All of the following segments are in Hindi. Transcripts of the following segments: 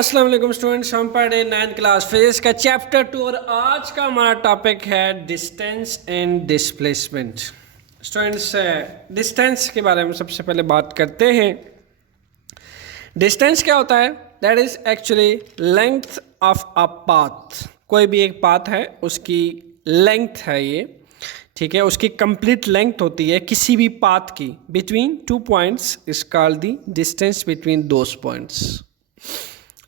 अस्सलाम वालेकुम स्टूडेंट्स, हम पढ़ रहे 9th क्लास फिजिक्स का चैप्टर 2 और आज का हमारा टॉपिक है distance and displacement. Students, distance के बारे में सबसे पहले बात करते हैं। डिस्टेंस क्या होता है? That is actually length of a path. कोई भी एक पाथ है, उसकी लेंथ है ये, ठीक है। उसकी कंप्लीट लेंथ होती है किसी भी पाथ की between 2 points is called the distance between those points.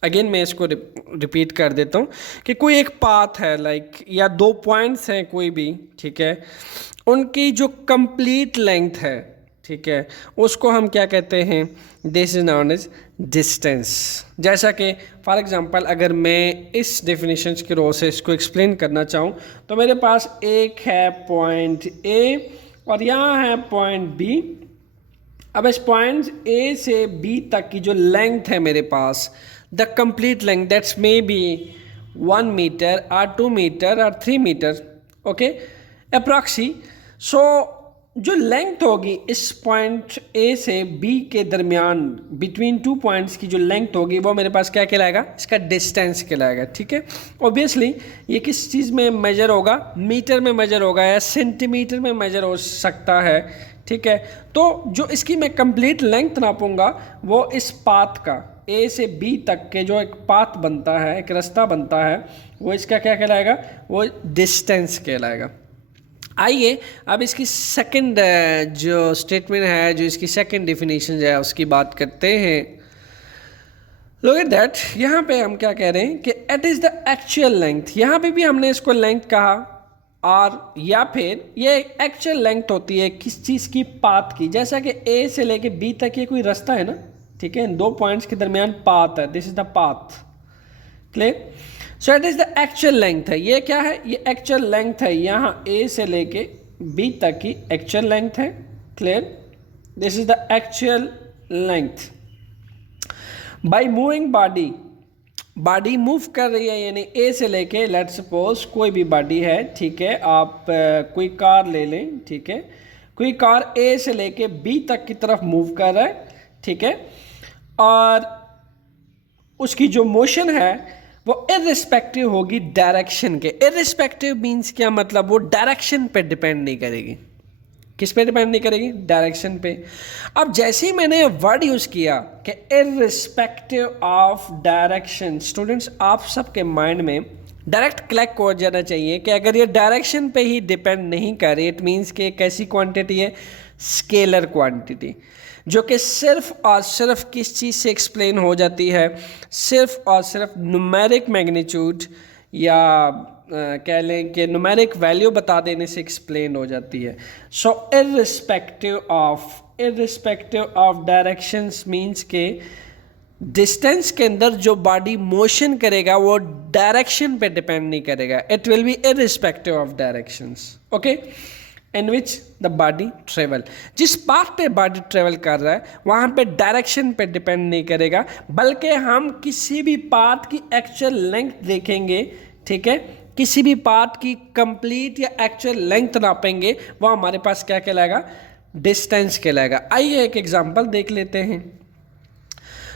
Again मैं इसको रिपीट कर देता हूँ कि कोई एक पाथ है या 2 पॉइंट्स हैं कोई भी, ठीक है, उनकी जो कंप्लीट लेंथ है, ठीक है, उसको हम क्या कहते हैं? This is known as distance. जैसा कि फॉर एग्जांपल अगर मैं इस डेफिनेशन की रो से इसको एक्सप्लेन करना चाहूँ तो मेरे पास एक है पॉइंट ए और यहाँ है पॉइंट बी। अब इस पॉइंट ए से बी तक की जो लेंथ है मेरे पास, the complete length that's may be 1 metre और 2 मीटर और 3 मीटर, ओके, अप्रॉक्सी। सो जो लेंथ होगी इस पॉइंट ए से बी के दरमियान बिटवीन 2 पॉइंट्स की जो लेंथ होगी वो मेरे पास क्या कहलाएगा? इसका डिस्टेंस कहलाएगा, ठीक है। ऑब्वियसली ये किस चीज़ में मेजर होगा? मीटर में मेजर होगा या सेंटीमीटर में मेजर हो सकता है, ठीक है। तो जो इसकी मैं कंप्लीट लेंथ नापूंगा वो इस पाथ का ए से बी तक के जो एक पाथ बनता है, एक रास्ता बनता है, वो इसका क्या कहलाएगा? वो डिस्टेंस कहलाएगा। आइए अब इसकी सेकंड जो स्टेटमेंट है, जो इसकी सेकंड डेफिनेशन है, उसकी बात करते हैं। Look at that. यहाँ पे हम क्या कह रहे हैं कि it is the actual length. यहाँ पे भी हमने इसको लेंथ कहा, और या फिर ये एक्चुअल लेंथ होती है किस चीज़ की? पाथ की। जैसा कि ए से लेके बी तक ये कोई रास्ता है ना, ठीक है, इन 2 पॉइंट्स के दरमियान पाथ है, this is the path. Clear? So it is the actual length है। ये क्या है? ये एक्चुअल लेंथ है, यहाँ ए से लेके बी तक की एक्चुअल लेंथ है। Clear? This is the actual length. By moving body move कर रही है, यानी ए से लेके, लेट सपोज कोई भी बॉडी है, ठीक है, आप कोई कार ले लें, ठीक है, कोई कार ए से लेके बी तक की तरफ मूव कर रहा है, ठीक है, और उसकी जो मोशन है वो इर्रिस्पेक्टिव होगी डायरेक्शन के। इर्रिस्पेक्टिव मीन्स क्या मतलब? वो डायरेक्शन पे डिपेंड नहीं करेगी। किस पे डिपेंड नहीं करेगी? डायरेक्शन पे। अब जैसे ही मैंने वर्ड यूज किया कि इर्रिस्पेक्टिव ऑफ डायरेक्शन, स्टूडेंट्स आप सबके माइंड में डायरेक्ट क्लिक हो जाना चाहिए कि अगर ये डायरेक्शन पे ही डिपेंड नहीं कर रही, इट मीन्स कि एक ऐसी क्वांटिटी है, स्केलर क्वांटिटी, जो कि सिर्फ और सिर्फ किस चीज़ से एक्सप्लेन हो जाती है? सिर्फ और सिर्फ न्यूमेरिक मैग्नीट्यूड या कह लें कि न्यूमेरिक वैल्यू बता देने से एक्सप्लेन हो जाती है। सो इर्रिस्पेक्टिव ऑफ डायरेक्शंस मींस के डिस्टेंस के अंदर जो बॉडी मोशन करेगा वो डायरेक्शन पे डिपेंड नहीं करेगा, it will be irrespective of directions, okay, in which the body travel. जिस पाथ पे बॉडी ट्रेवल कर रहा है वहाँ पे डायरेक्शन पे डिपेंड नहीं करेगा, बल्कि हम किसी भी पाथ की एक्चुअल लेंथ देखेंगे, ठीक है, किसी भी पाथ की कंप्लीट या एक्चुअल लेंथ नापेंगे, वो हमारे पास क्या कहलाएगा? डिस्टेंस कहलाएगा। आइए एक एग्जांपल देख लेते हैं।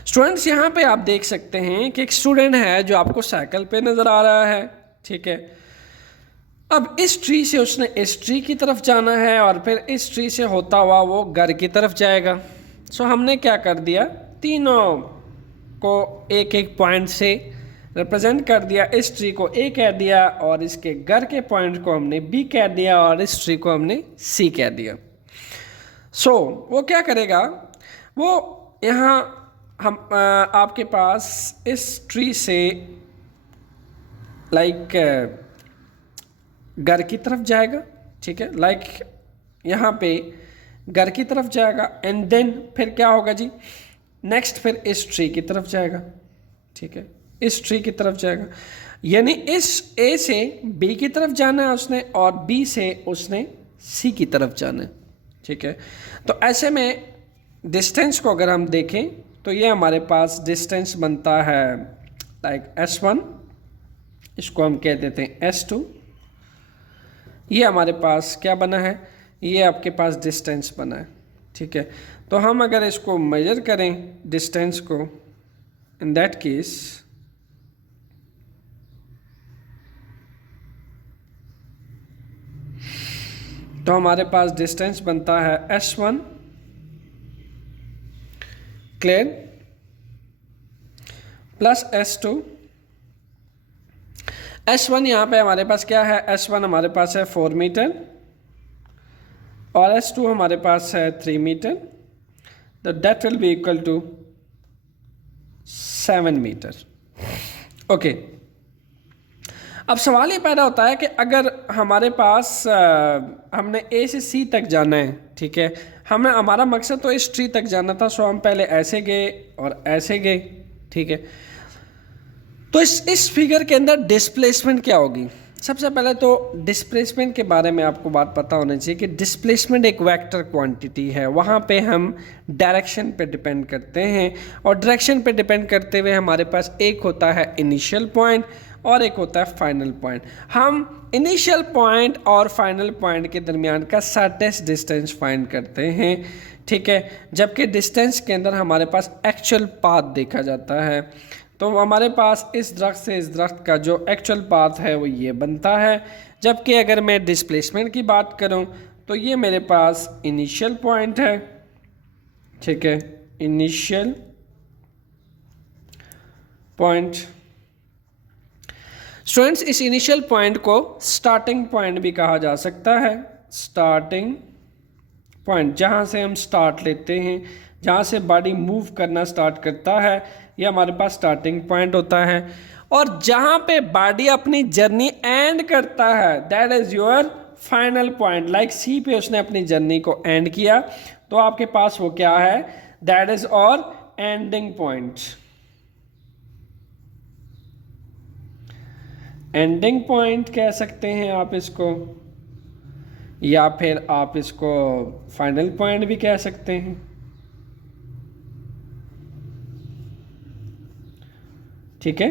स्टूडेंट्स, यहाँ पे आप देख सकते हैं कि एक स्टूडेंट है जो आपको साइकिल पे नज़र आ रहा है, ठीक है। अब इस ट्री से उसने इस ट्री की तरफ जाना है और फिर इस ट्री से होता हुआ वो घर की तरफ जाएगा। सो हमने क्या कर दिया? तीनों को एक एक पॉइंट से रिप्रेजेंट कर दिया। इस ट्री को ए कह दिया और इसके घर के पॉइंट को हमने बी कह दिया और इस ट्री को हमने सी कह दिया। सो वो क्या करेगा? वो यहाँ हम आपके पास इस ट्री से घर की तरफ जाएगा, ठीक है, यहाँ पे घर की तरफ जाएगा, एंड देन फिर क्या होगा जी? नेक्स्ट फिर इस ट्री की तरफ जाएगा, ठीक है, इस ट्री की तरफ जाएगा, यानी इस ए से बी की तरफ जाना है उसने और बी से उसने सी की तरफ जाना है, ठीक है। तो ऐसे में डिस्टेंस को अगर हम देखें तो ये हमारे पास डिस्टेंस बनता है S1, इसको हम कह देते हैं S2। ये हमारे पास क्या बना है? ये आपके पास डिस्टेंस बना है, ठीक है। तो हम अगर इसको मेजर करें डिस्टेंस को, इन दैट केस तो हमारे पास डिस्टेंस बनता है S1 clear plus S2। S1 यहाँ पे हमारे पास क्या है, S1 हमारे पास है 4 मीटर और S2 हमारे पास है 3 मीटर, तो that will be equal to 7 metre. Okay, अब सवाल ये पैदा होता है कि अगर हमारे पास हमने A से C तक जाना है, ठीक है, हमारा मकसद तो इस ट्री तक जाना था, सो हम पहले ऐसे गए और ऐसे गए, ठीक है। तो इस फिगर के अंदर डिस्प्लेसमेंट क्या होगी? सबसे पहले तो डिस्प्लेसमेंट के बारे में आपको बात पता होनी चाहिए कि डिस्प्लेसमेंट एक वेक्टर क्वांटिटी है, वहाँ पे हम डायरेक्शन पे डिपेंड करते हैं और डायरेक्शन पे डिपेंड करते हुए हमारे पास एक होता है इनिशियल पॉइंट और एक होता है फाइनल पॉइंट। हम इनिशियल पॉइंट और फाइनल पॉइंट के दरमियान का शॉर्टेस्ट डिस्टेंस फाइंड करते हैं, ठीक है, जबकि डिस्टेंस के अंदर हमारे पास एक्चुअल पाथ देखा जाता है। तो हमारे पास इस दरख्त से इस दरख्त का जो एक्चुअल पाथ है वो ये बनता है, जबकि अगर मैं डिस्प्लेसमेंट की बात करूं तो ये मेरे पास इनिशियल पॉइंट है, ठीक है, इनिशियल पॉइंट। स्टूडेंट्स, इस इनिशियल पॉइंट को स्टार्टिंग पॉइंट भी कहा जा सकता है। स्टार्टिंग पॉइंट, जहाँ से हम स्टार्ट लेते हैं, जहाँ से बॉडी मूव करना स्टार्ट करता है, ये हमारे पास स्टार्टिंग पॉइंट होता है। और जहाँ पे बॉडी अपनी जर्नी एंड करता है, that is your final point. Like C पे उसने अपनी जर्नी को एंड किया, तो आपके पास वो क्या है, दैट इज़ और एंडिंग पॉइंट। एंडिंग पॉइंट कह सकते हैं आप इसको, या फिर आप इसको फाइनल पॉइंट भी कह सकते हैं, ठीक है।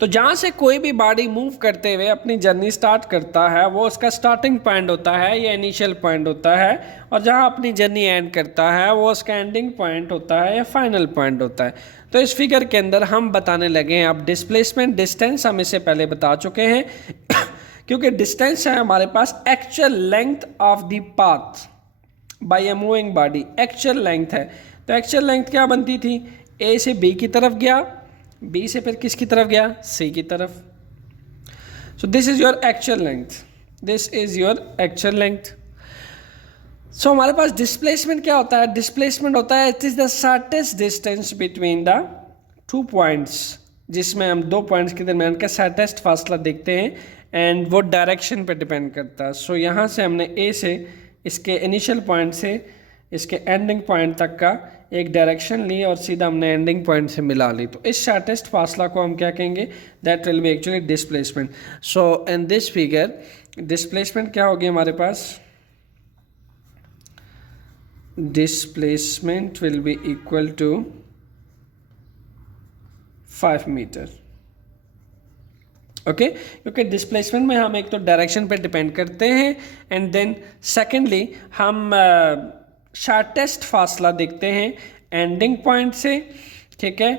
तो जहाँ से कोई भी बॉडी मूव करते हुए अपनी जर्नी स्टार्ट करता है वो उसका स्टार्टिंग पॉइंट होता है या इनिशियल पॉइंट होता है, और जहाँ अपनी जर्नी एंड करता है वो उसका एंडिंग पॉइंट होता है या फाइनल पॉइंट होता है। तो इस फिगर के अंदर हम बताने लगे हैं अब डिस्प्लेसमेंट। डिस्टेंस हम इससे पहले बता चुके हैं क्योंकि डिस्टेंस है हमारे पास actual length of the path by a moving body, actual length है। तो एक्चुअल लेंथ क्या बनती थी, ए से बी की तरफ गया, बी से फिर किसकी तरफ गया, सी की तरफ। So this is your actual length, this is your actual length. So हमारे पास डिस्प्लेसमेंट क्या होता है, डिस्प्लेसमेंट होता है it is the shortest distance between the two points, जिसमें हम दो पॉइंट्स के दरमियान का शॉर्टेस्ट फासला देखते हैं एंड वो डायरेक्शन पे डिपेंड करता है। सो यहाँ से हमने ए से इसके इनिशियल पॉइंट से इसके एंडिंग पॉइंट तक का एक डायरेक्शन ली और सीधा हमने एंडिंग पॉइंट से मिला ली, तो इस शॉर्टेस्ट फासला को हम क्या कहेंगे, that will be actually displacement. So in this figure displacement क्या होगी हमारे पास, displacement will be equal to 5 metre. Okay, क्योंकि डिस्प्लेसमेंट में हम एक तो डायरेक्शन पे डिपेंड करते हैं एंड देन सेकेंडली हम शॉर्टेस्ट फासला देखते हैं एंडिंग पॉइंट से, ठीक है,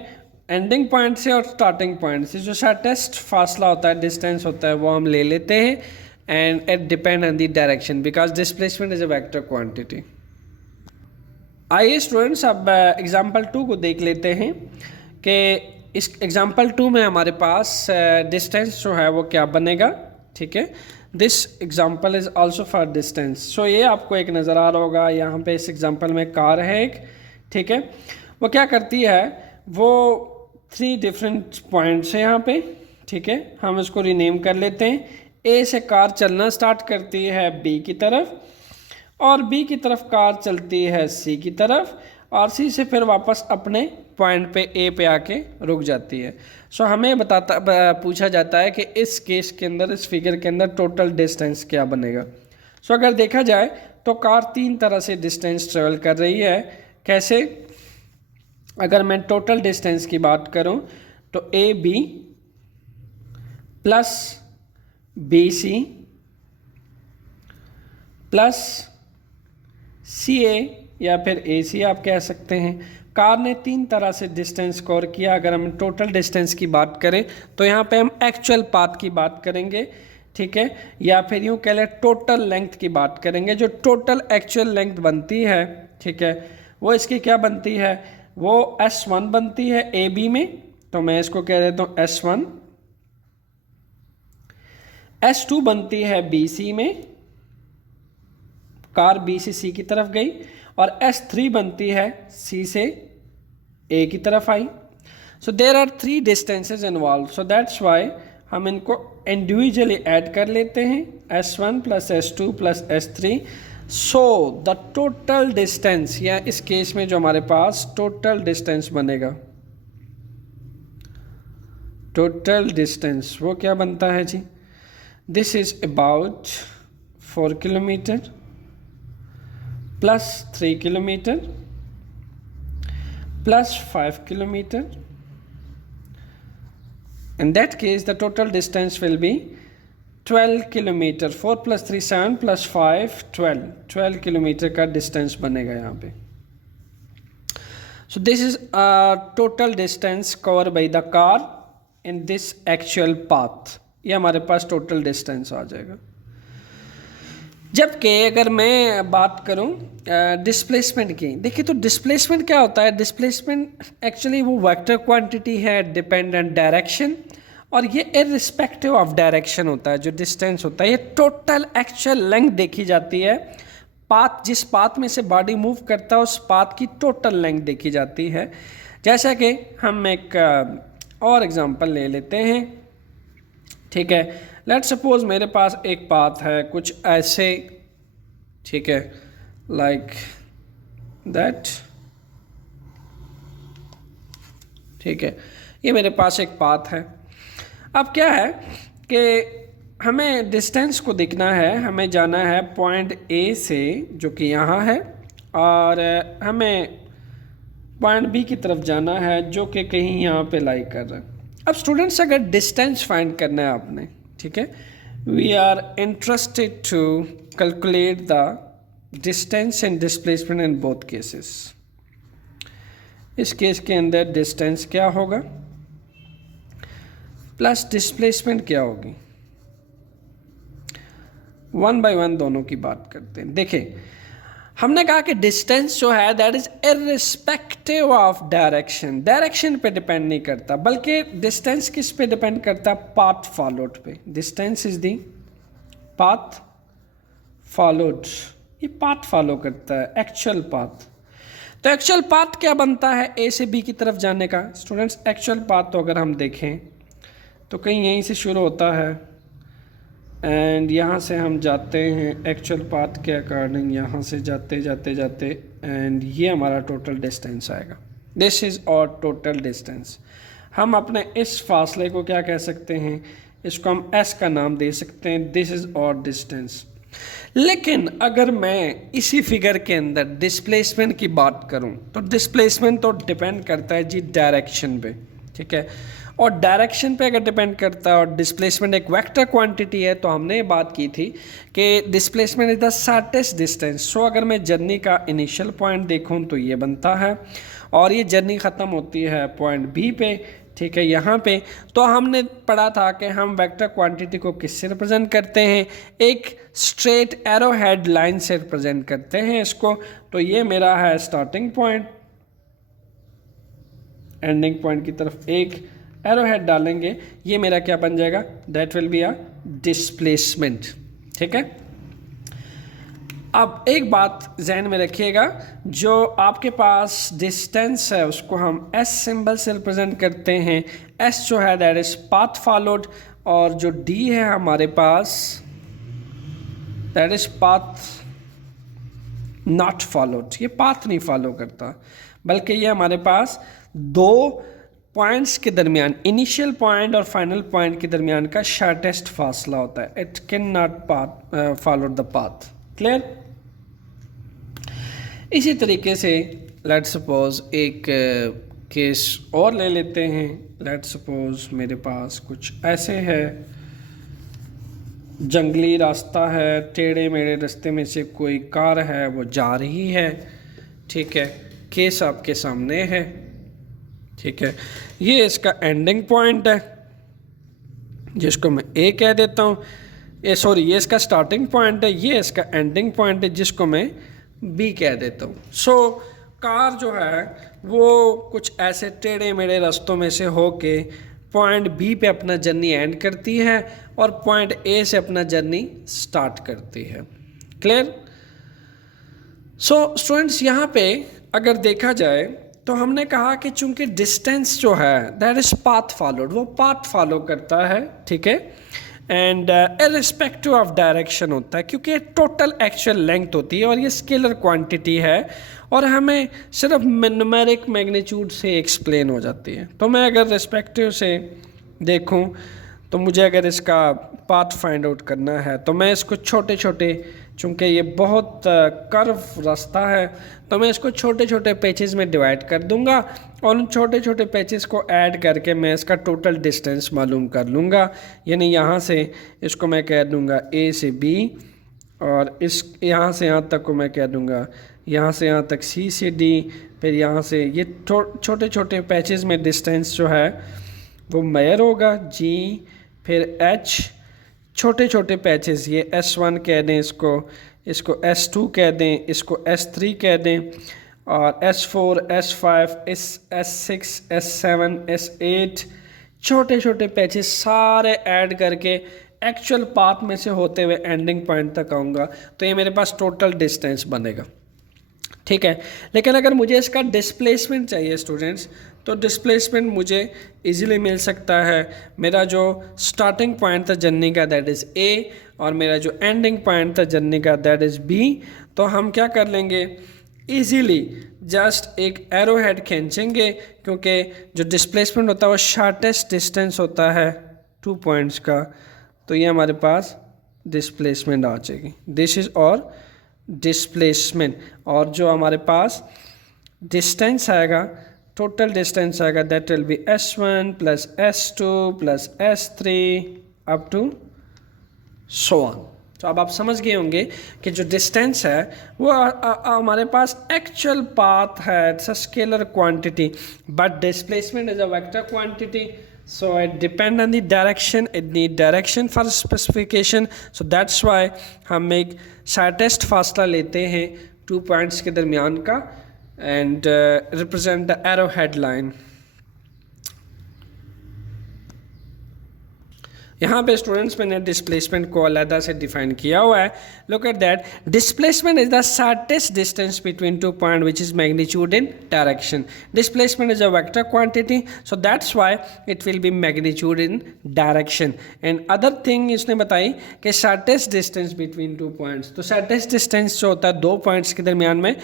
एंडिंग पॉइंट से और स्टार्टिंग पॉइंट से जो शॉर्टेस्ट फासला होता है, डिस्टेंस होता है, वो हम ले लेते हैं and it depend on the direction because displacement is a vector quantity. आइए स्टूडेंट्स अब एग्जाम्पल 2 को देख लेते हैं कि इस एग्जाम्पल 2 में हमारे पास डिस्टेंस जो है वो क्या बनेगा, ठीक है। This example is also for distance. So ये आपको एक नज़र आ रहा होगा, यहाँ पे इस एग्जाम्पल में कार है एक, ठीक है, वो क्या करती है, वो 3 डिफरेंट पॉइंट्स हैं यहाँ पे, ठीक है, हम इसको रीनेम कर लेते हैं। ए से कार चलना स्टार्ट करती है बी की तरफ और बी की तरफ कार चलती है सी की तरफ और सी से फिर वापस अपने पॉइंट पे ए पे आके रुक जाती है। सो हमें पूछा जाता है कि इस केस के अंदर, इस फिगर के अंदर टोटल डिस्टेंस क्या बनेगा। सो अगर देखा जाए तो कार 3 तरह से डिस्टेंस ट्रेवल कर रही है। कैसे, अगर मैं टोटल डिस्टेंस की बात करूं तो A B plus B C plus C A या फिर ए सी आप कह सकते हैं। कार ने 3 तरह से डिस्टेंस कवर किया। अगर हम टोटल डिस्टेंस की बात करें तो यहाँ पे हम एक्चुअल पाथ की बात करेंगे, ठीक है, या फिर यूँ कह लें टोटल लेंथ की बात करेंगे, जो टोटल एक्चुअल लेंथ बनती है, ठीक है, वो इसकी क्या बनती है, वो S1 बनती है ए बी में, तो मैं इसको कह देता हूँ S1, S2 बनती है बी सी में, कार बी से सी की तरफ गई, और S3 बनती है सी से ए की तरफ आई। So there are 3 distances involve, so that's why हम इनको इंडिविजुअली ऐड कर लेते हैं, S1 plus S2 plus S3। So the total distance, या इस केस में जो हमारे पास टोटल डिस्टेंस बनेगा, टोटल डिस्टेंस वो क्या बनता है जी, this is about 4 kilometre plus 3 kilometre plus 5 kilometer. In that case, the total distance will be 12 kilometer. 4 plus 3 7 plus 5 12 kilometer का distance बनेगा यहाँ पे. So this is a total distance covered by the car in this actual path. ये हमारे पास total distance आ जाएगा. जबकि अगर मैं बात करूं डिस्प्लेसमेंट की, देखिए तो डिस्प्लेसमेंट क्या होता है, डिस्प्लेसमेंट एक्चुअली वो वेक्टर क्वांटिटी है डिपेंडेंट डायरेक्शन, और ये इररिस्पेक्टिव ऑफ डायरेक्शन होता है। जो डिस्टेंस होता है ये टोटल एक्चुअल लेंथ देखी जाती है, पाथ जिस पाथ में से बॉडी मूव करता है उस पाथ की टोटल लेंथ देखी जाती है। जैसा कि हम एक और एग्जांपल ले लेते हैं, ठीक है, लेट सपोज मेरे पास एक पाथ है कुछ ऐसे, ठीक है, लाइक दैट, ठीक है, ये मेरे पास एक पाथ है। अब क्या है कि हमें डिस्टेंस को देखना है, हमें जाना है पॉइंट ए से जो कि यहाँ है, और हमें पॉइंट बी की तरफ जाना है जो कि कहीं यहाँ पे लाई कर रहा है। अब स्टूडेंट्स अगर डिस्टेंस फाइंड करना है आपने, ठीक है, we are interested to calculate the distance and displacement in both cases. इस केस के अंदर डिस्टेंस क्या होगा प्लस डिस्प्लेसमेंट क्या होगी, 1 by 1 दोनों की बात करते हैं। देखिए हमने कहा कि डिस्टेंस जो है that is irrespective of direction, direction पे डिपेंड नहीं करता, बल्कि डिस्टेंस किस पे डिपेंड करता है, पाथ फॉलोड पे। Distance is the path followed, ये पाथ फॉलो करता है एक्चुअल पाथ। तो एक्चुअल पाथ क्या बनता है ए से बी की तरफ जाने का, स्टूडेंट्स एक्चुअल पाथ तो अगर हम देखें तो कहीं यहीं से शुरू होता है एंड यहाँ से हम जाते हैं एक्चुअल पाथ के अकॉर्डिंग, यहाँ से जाते जाते जाते एंड ये हमारा टोटल डिस्टेंस आएगा। दिस इज़ और टोटल डिस्टेंस। हम अपने इस फासले को क्या कह सकते हैं, इसको हम एस का नाम दे सकते हैं, दिस इज़ और डिस्टेंस। लेकिन अगर मैं इसी फिगर के अंदर डिस्प्लेसमेंट की बात करूं तो डिस्प्लेसमेंट तो डिपेंड करता है जी डायरेक्शन पे, ठीक है, और डायरेक्शन पे अगर डिपेंड करता है और डिस्प्लेसमेंट एक वेक्टर क्वांटिटी है, तो हमने बात की थी कि displacement is the shortest distance. So अगर मैं जर्नी का इनिशियल पॉइंट देखूं तो ये बनता है, और ये जर्नी ख़त्म होती है पॉइंट बी पे, ठीक है, यहाँ पे। तो हमने पढ़ा था कि हम वेक्टर क्वांटिटी को किससे रिप्रेजेंट करते हैं, एक स्ट्रेट एरो हेड लाइन से रिप्रेजेंट करते हैं इसको। तो ये मेरा है स्टार्टिंग पॉइंट, एंडिंग पॉइंट की तरफ एक एरो हेड डालेंगे, ये मेरा क्या बन जाएगा, that will be a displacement, ठीक है। अब एक बात जहन में रखिएगा, जो आपके पास डिस्टेंस है उसको हम एस सिंबल से रिप्रेजेंट करते हैं। एस जो है दैट इज पाथ फॉलोड, और जो डी है हमारे पास that is path not followed, ये पाथ नहीं फॉलो करता, बल्कि ये हमारे पाथ दो पॉइंट्स के दरमियान, इनिशियल पॉइंट और फाइनल पॉइंट के दरमियान का शॉर्टेस्ट फासला होता है। It can not follow the path, clear. इसी तरीके से लेट सपोज एक केस और ले लेते हैं। लेट सपोज मेरे पास कुछ ऐसे है, जंगली रास्ता है, टेढ़े मेढ़े रास्ते में से कोई कार है वो जा रही है, ठीक है, केस आपके सामने है, ठीक है, ये इसका एंडिंग पॉइंट है जिसको मैं ए कह देता हूँ। ये इसका स्टार्टिंग पॉइंट है, ये इसका एंडिंग पॉइंट है, जिसको मैं बी कह देता हूँ। सो कार जो है वो कुछ ऐसे टेढ़े मेढ़े रास्तों में से होके पॉइंट बी पे अपना जर्नी एंड करती है और पॉइंट ए से अपना जर्नी स्टार्ट करती है। क्लियर? सो स्टूडेंट्स, यहाँ पे अगर देखा जाए तो हमने कहा कि चूंकि डिस्टेंस जो है दैट इज पाथ फॉलोड, वो पाथ फॉलो करता है, ठीक है, एंड इर्रिस्पेक्टिव ऑफ डायरेक्शन होता है, क्योंकि टोटल एक्चुअल लेंथ होती है और ये स्केलर क्वांटिटी है और हमें सिर्फ न्यूमेरिक मैग्नीट्यूड से एक्सप्लेन हो जाती है। तो मैं अगर रिस्पेक्टिव से देखूं तो मुझे अगर इसका पाथ फाइंड आउट करना है तो मैं इसको छोटे छोटे, चूँकि ये बहुत कर्व रास्ता है, तो मैं इसको छोटे छोटे पैचेस में डिवाइड कर दूंगा और उन छोटे छोटे पैचेस को ऐड करके मैं इसका टोटल डिस्टेंस मालूम कर लूँगा। यानी यहाँ से इसको मैं कह दूँगा ए से बी, और इस यहाँ से यहाँ तक को मैं कह दूँगा यहाँ से यहाँ तक सी से डी, फिर यहाँ से ये छोटे छोटे पैचेस में डिस्टेंस जो है वो मेजर होगा जी, फिर एच, छोटे छोटे पैचेस ये S1 कह दें, इसको S2 कह दें, इसको S3 कह दें, और S4, S5, S6, S7, S8, छोटे छोटे पैचेस सारे ऐड करके एक्चुअल पाथ में से होते हुए एंडिंग पॉइंट तक आऊँगा, तो ये मेरे पास टोटल डिस्टेंस बनेगा। ठीक है, लेकिन अगर मुझे इसका डिस्प्लेसमेंट चाहिए स्टूडेंट्स, तो डिस्प्लेसमेंट मुझे इजीली मिल सकता है। मेरा जो स्टार्टिंग पॉइंट था जर्नी का दैट इज़ ए, और मेरा जो एंडिंग पॉइंट था जर्नी का दैट इज़ बी। तो हम क्या कर लेंगे, इजीली जस्ट एक एरो हेड खींचेंगे, क्योंकि जो डिस्प्लेसमेंट होता है वो शार्टेस्ट डिस्टेंस होता है 2 पॉइंट्स का, तो ये हमारे पास डिस्प्लेसमेंट आ जाएगी। दिस इज़ और डिस्प्लेसमेंट, और जो हमारे पास डिस्टेंस आएगा, टोटल डिस्टेंस आएगा that will be S1 plus S2 plus S3 up to so on. तो अब आप समझ गए होंगे कि जो डिस्टेंस है वो हमारे पास एक्चुअल पाथ है, it's a scalar quantity, but displacement is a vector quantity, so it depend on the direction, it need direction for specification, so that's why हम एक shortest फासला लेते हैं 2 पॉइंट्स के दरमियान का and represent the arrowhead line। यहाँ पे स्टूडेंट्स मैंने डिस्प्लेसमेंट को अलग से डिफाइन किया हुआ है। Look at that, displacement is the shortest distance between 2 point which is magnitude in direction. Displacement is a vector quantity, so that's why it will be magnitude in direction. And other thing इसने बताई कि शॉर्टेस्ट डिस्टेंस बिटवीन 2 पॉइंट्स, तो शॉर्टेस्ट डिस्टेंस जो होता है 2 पॉइंट्स के दरमियान में,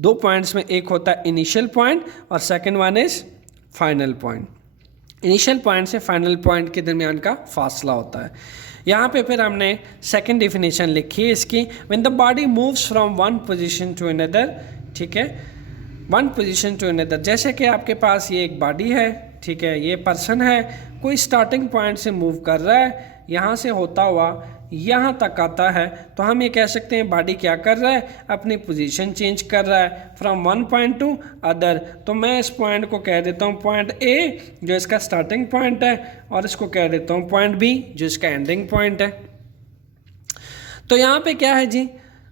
2 पॉइंट्स में एक होता है इनिशियल पॉइंट और second one is final point. Initial point से फाइनल पॉइंट के दरमियान का फासला होता है। यहाँ पे फिर हमने सेकंड डेफिनेशन लिखी है इसकी, when the body moves from one position to another, ठीक है, वन पोजीशन टू अनदर। जैसे कि आपके पास ये एक बॉडी है, ठीक है, ये पर्सन है, कोई स्टार्टिंग पॉइंट से मूव कर रहा है, यहाँ से होता हुआ यहाँ तक आता है, तो हम ये कह सकते हैं बॉडी क्या कर रहा है, अपनी पोजीशन चेंज कर रहा है from one point two other. तो मैं इस पॉइंट को कह देता हूँ पॉइंट ए जो इसका स्टार्टिंग पॉइंट है, और इसको कह देता हूँ पॉइंट बी जो इसका एंडिंग पॉइंट है। तो यहाँ पे क्या है जी,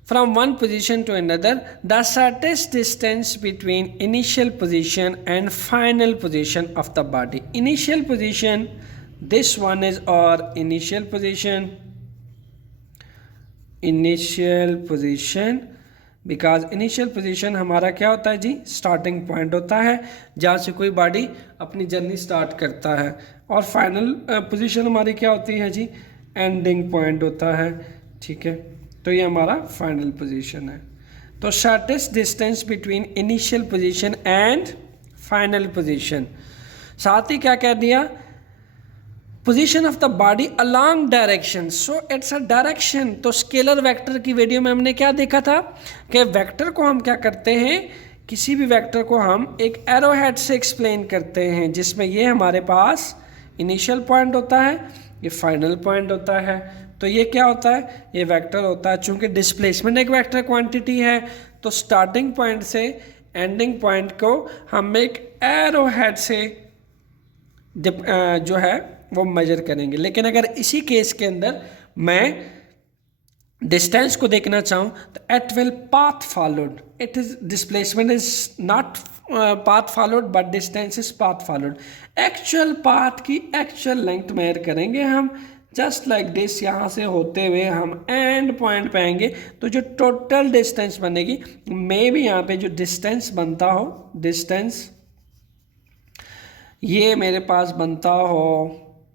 from one position to another the shortest distance between initial position and final position of the body. Initial position, this one is और initial position, initial position, because initial position हमारा क्या होता है जी, स्टार्टिंग पॉइंट होता है जहाँ से कोई बॉडी अपनी जर्नी स्टार्ट करता है, और फाइनल पोजीशन हमारी क्या होती है जी, एंडिंग पॉइंट होता है। ठीक है, तो ये हमारा फाइनल पोजीशन है। तो shortest distance between initial position and final position, साथ ही क्या कह दिया, position of the body along direction, so it's a direction. तो स्केलर वेक्टर की वीडियो में हमने क्या देखा था कि वेक्टर को हम क्या करते हैं, किसी भी वेक्टर को हम एक एरो हेड से एक्सप्लेन करते हैं, जिसमें ये हमारे पास इनिशियल पॉइंट होता है, ये फाइनल पॉइंट होता है। तो ये क्या होता है, ये वेक्टर होता है। चूँकि डिस्प्लेसमेंट एक वेक्टर क्वांटिटी है, तो स्टार्टिंग पॉइंट से एंडिंग पॉइंट को हम एक एरो हेड से जो है वो मेजर करेंगे। लेकिन अगर इसी केस के अंदर मैं डिस्टेंस को देखना चाहूँ तो actual path followed, it is displacement is not path followed but distance is path followed. Actual path की एक्चुअल लेंथ मेजर करेंगे हम जस्ट लाइक दिस, यहाँ से होते हुए हम एंड पॉइंट पे आएंगे तो जो टोटल डिस्टेंस बनेगी, मे भी यहाँ पे जो डिस्टेंस बनता हो, डिस्टेंस ये मेरे पास बनता हो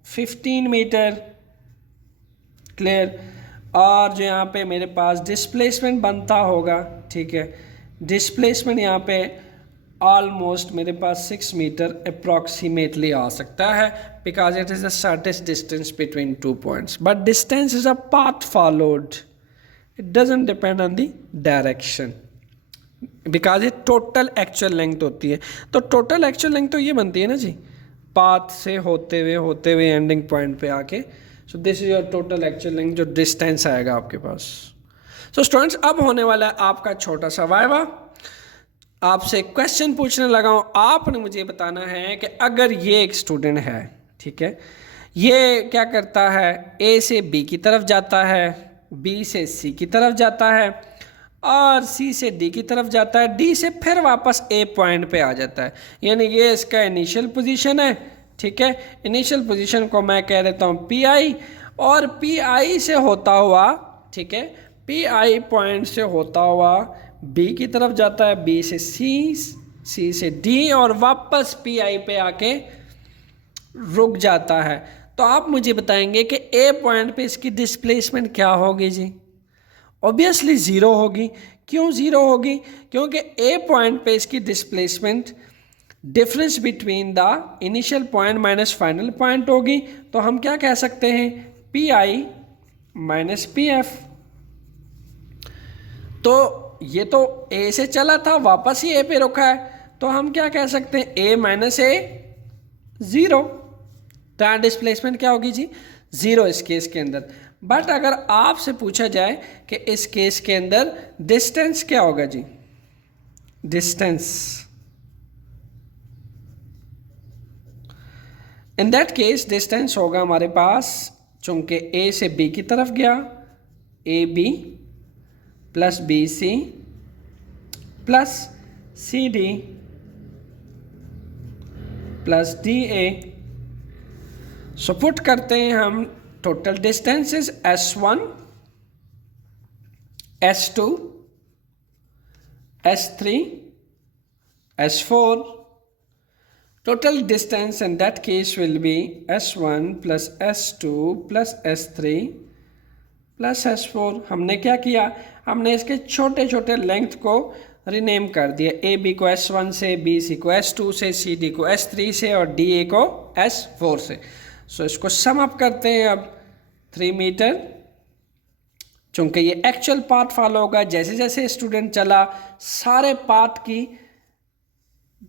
15 मीटर, क्लियर। और जो यहाँ पे मेरे पास डिस्प्लेसमेंट बनता होगा, ठीक है, डिस्प्लेसमेंट यहाँ पे ऑलमोस्ट मेरे पास 6 मीटर अप्रॉक्सीमेटली आ सकता है, because it is the shortest distance between 2 points, but distance is a path followed, it doesn't depend on the direction, because ये टोटल एक्चुअल लेंथ होती है। तो टोटल एक्चुअल लेंथ तो ये बनती है ना जी, पाथ से होते हुए एंडिंग पॉइंट पे आके, सो this is your total actual length, जो डिस्टेंस आएगा आपके पास। सो स्टूडेंट्स, अब होने वाला है आपका छोटा सा वाइवा। आपसे क्वेश्चन पूछने लगा हूँ, आपने मुझे बताना है कि अगर ये एक स्टूडेंट है, ठीक है, ये क्या करता है, ए से बी की तरफ जाता है, बी से सी की तरफ जाता है, और सी से डी की तरफ जाता है, डी से फिर वापस ए पॉइंट पे आ जाता है, यानी ये इसका इनिशियल पोजीशन है, ठीक है। इनिशियल पोजीशन को मैं कह देता हूँ पी आई, और पी आई से होता हुआ, ठीक है, पी आई पॉइंट से होता हुआ बी की तरफ जाता है, बी से सी, सी से डी, और वापस पी आई पे आके रुक जाता है। तो आप मुझे बताएंगे कि ए पॉइंट पे इसकी डिस्प्लेसमेंट क्या होगी जी? ऑब्वियसली ज़ीरो होगी। क्यों ज़ीरो होगी? क्योंकि ए पॉइंट पे इसकी displacement difference between the initial point minus final point होगी। तो हम क्या कह सकते हैं, P I minus P F. तो ये तो ए से चला था, वापस ही ए पे रुका है, तो हम क्या कह सकते हैं, ए माइनस ए ज़ीरो। तो डिस्प्लेसमेंट क्या होगी जी? ज़ीरो इस केस के अंदर। बट अगर आपसे पूछा जाए कि इस केस के अंदर डिस्टेंस क्या होगा जी? Distance, in that case distance होगा हमारे पास, चूंकि ए से बी की तरफ गया, A B plus B C plus C D plus D A. So put करते हैं हम, total distance is S1, S2, S3, S4. Total distance in that case will be S1 plus S2 plus S3 plus S4. हमने क्या किया, हमने इसके छोटे छोटे लेंथ को रीनेम कर दिया, ए बी को S1 से, बी सी को S2 से, सी डी को S3 से, और डी ए को S4 से। सो इसको सम अप करते हैं अब, 3 मीटर, चूंकि ये एक्चुअल पाथ फॉलो होगा, जैसे जैसे स्टूडेंट चला सारे पाथ की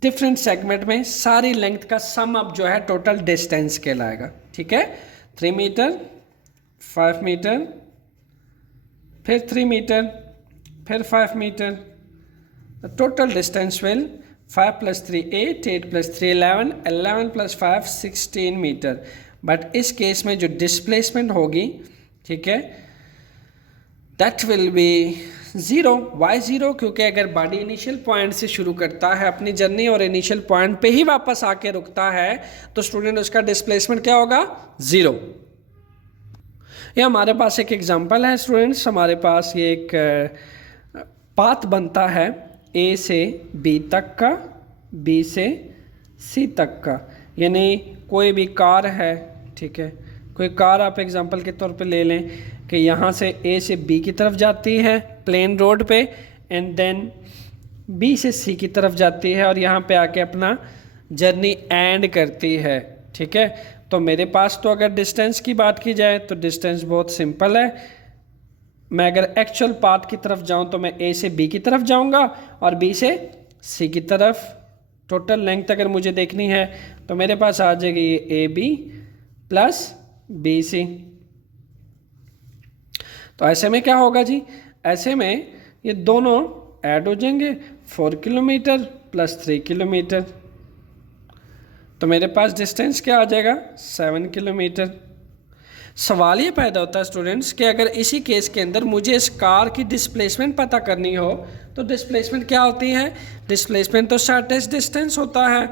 डिफरेंट सेगमेंट में सारी लेंथ का सम अप जो है टोटल डिस्टेंस कहलाएगा, ठीक है। 3 मीटर, 5 मीटर, फिर 3 मीटर, फिर 5 metre, total distance will 5 plus 3 8, 8 plus 3 11, 11 plus 5 16 metre. But इस केस में जो डिस्प्लेसमेंट होगी, ठीक है, that will be zero. Why zero? क्योंकि अगर बॉडी इनिशियल पॉइंट से शुरू करता है अपनी जर्नी और इनिशियल पॉइंट पे ही वापस आके रुकता है, तो स्टूडेंट उसका डिस्प्लेसमेंट क्या होगा? ज़ीरो। ये हमारे पास एक एग्जांपल है स्टूडेंट्स, हमारे पास ये एक पाथ बनता है ए से बी तक का, बी से सी तक का, यानी कोई भी कार है, ठीक है, कोई कार आप एग्जांपल के तौर पे ले लें कि यहाँ से ए से बी की तरफ जाती है प्लेन रोड पे, एंड देन बी से सी की तरफ जाती है और यहाँ पे आके अपना जर्नी एंड करती है, ठीक है। तो मेरे पास तो अगर डिस्टेंस की बात की जाए तो डिस्टेंस बहुत सिंपल है। मैं अगर एक्चुअल पाथ की तरफ जाऊँ तो मैं ए से बी की तरफ जाऊँगा और बी से सी की तरफ। टोटल लेंथ अगर मुझे देखनी है तो मेरे पास आ जाएगी ये A B plus B C. तो ऐसे में क्या होगा जी? ऐसे में ये दोनों ऐड हो जाएंगे, 4 किलोमीटर प्लस 3 किलोमीटर, तो मेरे पास डिस्टेंस क्या आ जाएगा? 7 किलोमीटर। सवाल ये पैदा होता है स्टूडेंट्स कि अगर इसी केस के अंदर मुझे इस कार की डिस्प्लेसमेंट पता करनी हो तो डिस्प्लेसमेंट क्या होती है? डिस्प्लेसमेंट तो शॉर्टेस्ट डिस्टेंस होता है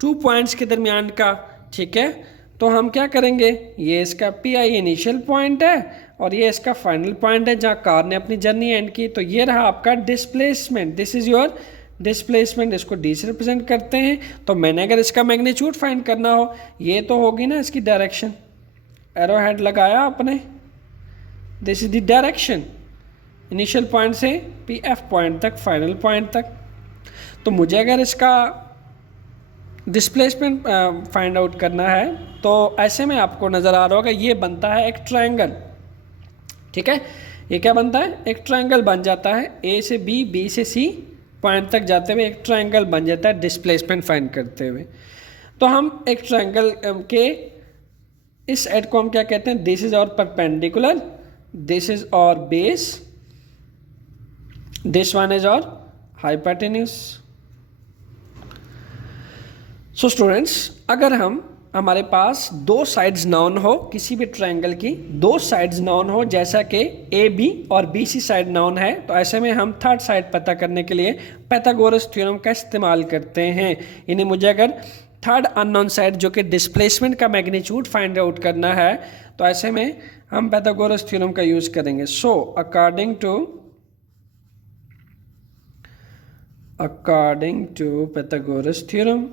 2 पॉइंट्स के दरमियान का, ठीक है। तो हम क्या करेंगे, ये इसका पी आई इनिशियल पॉइंट है और ये इसका फाइनल पॉइंट है जहाँ कार ने अपनी जर्नी एंड की। तो ये रहा आपका displacement, this is your displacement, इसको डी से रिप्रेजेंट करते हैं। तो मैंने अगर इसका मैग्नीट्यूड फाइंड करना हो, ये तो होगी ना इसकी डायरेक्शन, एरो हेड लगाया आपने, this is the direction initial point से पी एफ पॉइंट तक, फाइनल पॉइंट तक। तो मुझे अगर इसका डिस्प्लेसमेंट फाइंड आउट करना है तो ऐसे में आपको नज़र आ रहा होगा ये बनता है एक ट्रायंगल, ठीक है। ये क्या बनता है? एक ट्रायंगल बन जाता है, ए से बी, बी से सी पॉइंट तक जाते हुए एक ट्रायंगल बन जाता है डिस्प्लेसमेंट फाइंड करते हुए। तो हम एक ट्रायंगल के इस एड को हम क्या कहते हैं? दिस इज और परपेंडिकुलर, दिस इज और बेस, दिस वन इज और हाइपोटेन्यूज। सो स्टूडेंट्स, अगर हमारे पास दो साइड्स नॉन हो, किसी भी ट्रायंगल की दो साइड्स नॉन हो, जैसा कि ए बी और बी सी साइड नॉन है, तो ऐसे में हम थर्ड साइड पता करने के लिए पाइथागोरस थ्योरम का इस्तेमाल करते हैं। यानी मुझे अगर थर्ड अननोन साइड जो कि डिस्प्लेसमेंट का मैग्नीट्यूड फाइंड आउट करना है तो ऐसे में हम पाइथागोरस थ्योरम का यूज करेंगे। So according to Pythagoras theorem,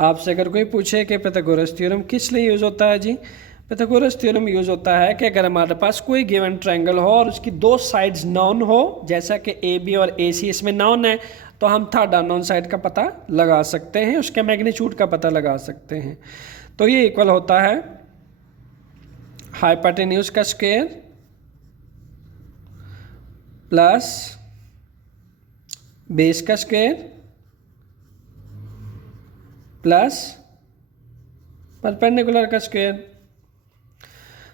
आपसे अगर कोई पूछे कि पाइथागोरस थ्योरम किस लिए यूज़ होता है जी, पाइथागोरस थ्योरम यूज़ होता है कि अगर हमारे पास कोई गिवन ट्रायंगल हो और उसकी दो साइड्स नॉन हो, जैसा कि ए बी और ए सी इसमें नॉन है, तो हम थर्ड अननोन साइड का पता लगा सकते हैं, उसके मैग्नीट्यूड का पता लगा सकते हैं। तो ये इक्वल होता है हाइपोटेन्यूज का स्क्वायर प्लस बेस का स्क्वायर प्लस परपेंडिकुलर का स्क्वायर।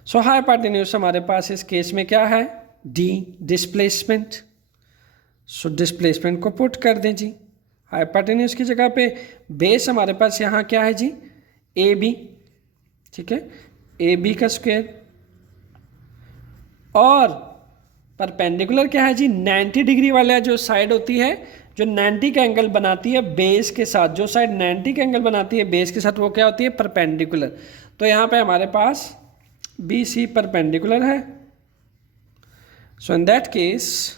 सो हाइपोटेन्यूज हमारे पास इस केस में क्या है? D, displacement. सो डिस्प्लेसमेंट को पुट कर दें जी, हाइपोटेन्यूज की जगह पे बेस हमारे पास यहाँ क्या है जी? ए बी, ठीक है, ए बी का स्क्वायर। और परपेंडिकुलर क्या है जी? 90 डिग्री वाला जो साइड होती है, जो 90 का एंगल बनाती है बेस के साथ, जो साइड 90 का एंगल बनाती है बेस के साथ, वो क्या होती है? परपेंडिकुलर। तो यहाँ पे हमारे पास बी सी परपेंडिकुलर है। सो इन दैट केस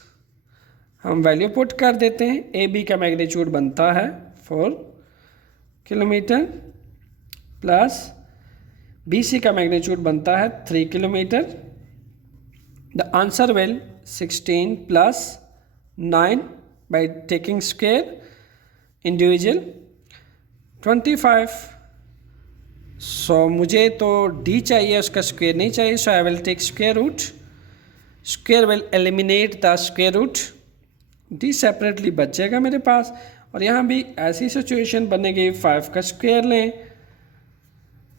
हम वैल्यू पुट कर देते हैं। ए बी का मैग्नीट्यूड बनता है 4 किलोमीटर प्लस बी सी का मैग्नीट्यूड बनता है 3 kilometre. The answer will 16 plus 9 by taking square individual 25। So मुझे तो d चाहिए, उसका स्क्वायर नहीं चाहिए, so I will take square root. Square will eliminate the square root, d separately बचेगा मेरे पास। और यहाँ भी ऐसी सिचुएशन बनेगी, 5 का स्क्वायर लें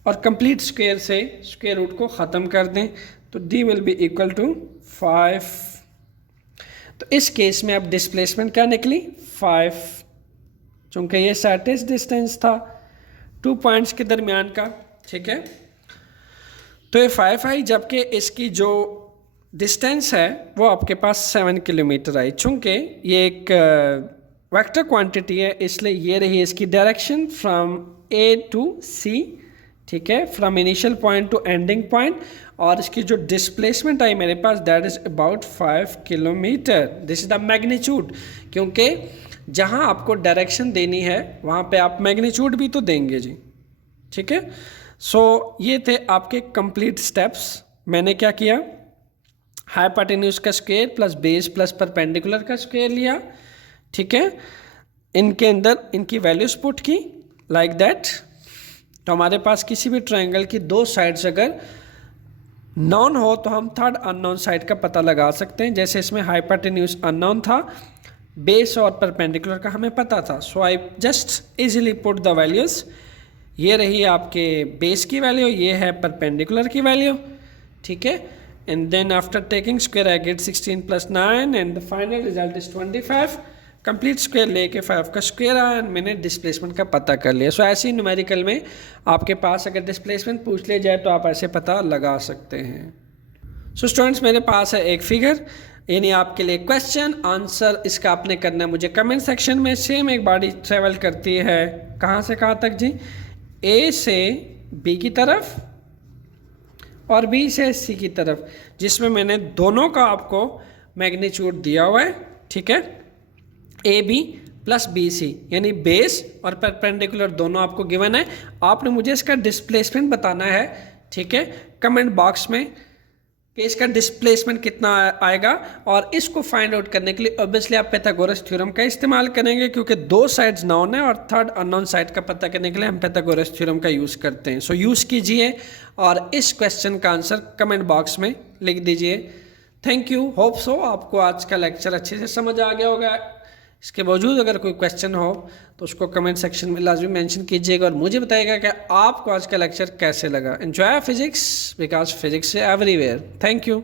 और कंप्लीट स्क्वायर से स्क्वायर रूट को ख़त्म कर दें, तो d will be equal to 5। तो इस केस में अब डिस्प्लेसमेंट क्या निकली? 5, चूँकि ये शॉर्टेस्ट डिस्टेंस था 2 पॉइंट्स के दरमियान का, ठीक है। तो ये 5 आई, जबकि इसकी जो डिस्टेंस है वो आपके पास 7 किलोमीटर आई। चूँकि ये एक वेक्टर क्वांटिटी है, इसलिए ये रही इसकी direction from A to C, ठीक है, from initial point to ending point. और इसकी जो डिस्प्लेसमेंट आई मेरे पास, that is about 5 kilometre. This is the magnitude, क्योंकि जहां आपको डायरेक्शन देनी है वहां पे आप मैग्नीट्यूड भी तो देंगे जी, ठीक है। सो ये थे आपके कंप्लीट स्टेप्स। मैंने क्या किया? हाइपोटेन्यूज का square plus base plus perpendicular का स्क्वायर लिया, ठीक है, इनके अंदर इनकी वैल्यूज पुट की लाइक दैट। तो हमारे पास किसी भी ट्रायंगल की दो साइड्स अगर नॉन हो तो हम थर्ड अननोन साइड का पता लगा सकते हैं। जैसे इसमें हाइपोटेन्यूज अननोन था, बेस और परपेंडिकुलर का हमें पता था। So I just easily put the values. ये रही आपके बेस की वैल्यू, ये है परपेंडिकुलर की वैल्यू, ठीक है। And then after taking square I get 16 plus 9 and the final result is 25। Complete square लेके 5 का स्क्वायर आया, मैंने डिस्प्लेसमेंट का पता कर लिया। सो ऐसे ही न्यूमेरिकल में आपके पास अगर डिस्प्लेसमेंट पूछ लिया जाए तो आप ऐसे पता लगा सकते हैं। सो स्टूडेंट्स, मेरे पास है एक फिगर, यानी आपके लिए क्वेश्चन आंसर इसका आपने करना है मुझे कमेंट सेक्शन में। सेम एक बॉडी ट्रेवल करती है कहाँ से कहाँ तक जी, ए से बी की तरफ और बी से सी की तरफ, जिसमें मैंने दोनों का आपको मैग्नीट्यूड दिया हुआ है, ठीक है, A B plus B C, यानी बेस और परपेंडिकुलर दोनों आपको गिवन है। आपने मुझे इसका डिस्प्लेसमेंट बताना है, ठीक है, कमेंट बॉक्स में कि इसका डिस्प्लेसमेंट कितना आएगा। और इसको फाइंड आउट करने के लिए ऑब्वियसली आप पाइथागोरस थ्योरम का इस्तेमाल करेंगे, क्योंकि दो साइड्स नॉन है और थर्ड अननोन साइड का पता करने के लिए हम पाइथागोरस थ्योरम का यूज़ करते हैं। सो यूज़ कीजिए और इस क्वेश्चन का आंसर कमेंट बॉक्स में लिख दीजिए। थैंक यू, होप सो आपको आज का लेक्चर अच्छे से समझ आ गया होगा। इसके बावजूद अगर कोई क्वेश्चन हो तो उसको कमेंट सेक्शन में लाजमी मेंशन कीजिएगा और मुझे बताइएगा कि आपको आज का लेक्चर कैसे लगा। Enjoy physics because physics everywhere. Thank you.